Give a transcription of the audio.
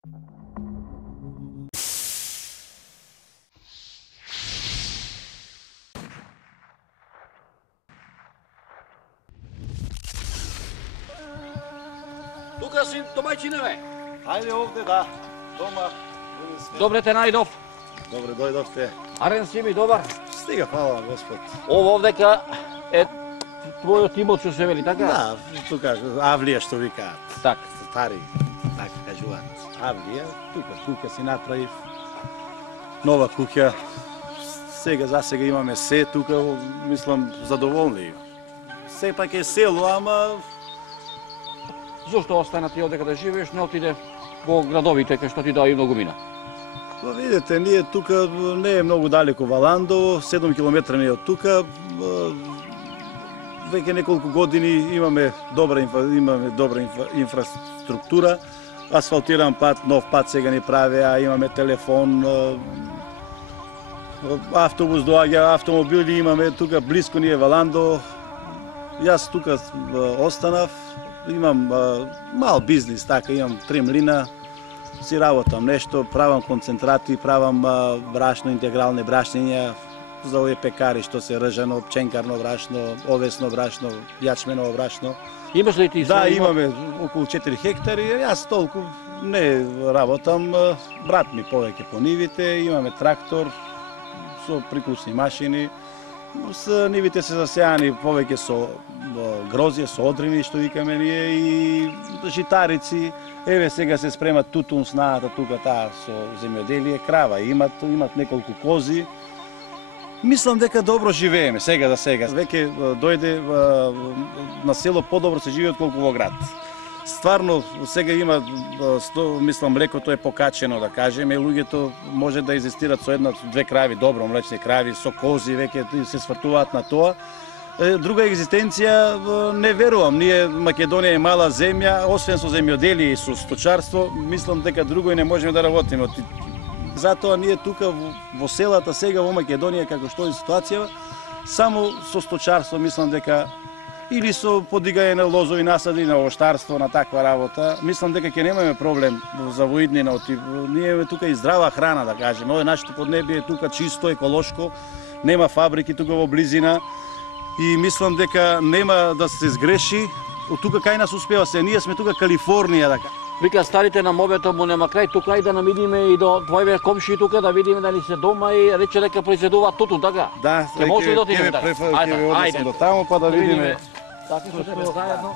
Тука си домаќине, бе. Ајде овде, да. Дома. Добре те најдов. Добре дојдовте. Арен си ми добар. Стига, фала Господ. Ово овдека е твојот имот што се вели, така? Да, тука Авлија што викаат. Така. Стари, така кажуваат. Авлија, тука си направив нова куќа. Сега за сега имаме се тука, мислам задоволни. Сепак е село, ама Зошто остана ти одека да живееш, не отиде во градовите кај што ти дај многу мина? Па видите, ние тука не е многу далеко Валандово, 7 км не е од тука. Веќе неколку години имаме добра инфраструктура, асфалтиран пат, нов пат сега ни правеа, имаме телефон, автобус доаѓа, автомобили имаме тука близко ни е Валандово. Јас тука останав, имам мал бизнис, така, имам 3 млина, си работам нешто, правам концентрати, правам брашно, интегрални брашниња за овие пекари што се ржано, пченкарно брашно, овесно брашно, јачменово брашно. Имаш ли ти? Да, имаме околу 4 хектари, јас толку не работам, брат ми повеќе по нивите, имаме трактор со приклучни машини. Нивите се засејани повеќе со грозје, со одрини, што викаме ние, и житарици. Еве сега се спремат тутун снаата тука таа со земјоделие, крава имат неколку кози. Мислам дека добро живееме сега за сега. Веќе дојде на село подобро се живее отколку во град. Стварно сега има мислам млекото е покачено, да кажеме, луѓето може да изистират со една, две крави, добро млечни крави, со кози, веќе се свртуваат на тоа. Друга екзистенција не верувам. Ние Македонија е мала земја, освен со земјоделие и со сточарство, мислам дека друго и не можеме да работиме. Затоа ние тука во селата сега во Македонија, како што е ситуација, само со сточарство мислам дека или со подигање на лозови насади, на овоштарство, на таква работа, мислам дека ќе немаме проблем за во иднина. Ние имаме тука и здрава храна, да кажеме. Овој нашето поднебие е тука чисто, еколошко, нема фабрики тука во близина и мислам дека нема да се сгреши. Од тука кај нас успева се, ние сме тука Калифорнија, така. Вика старите на мобето му нема крај, тука и да намидиме и до твоите комши тука да видиме дали се дома и рече дека произведуваат тутун, така? Да, ќе може да отидеме така. Ќе одиме до таму па да видиме. Така што заедно.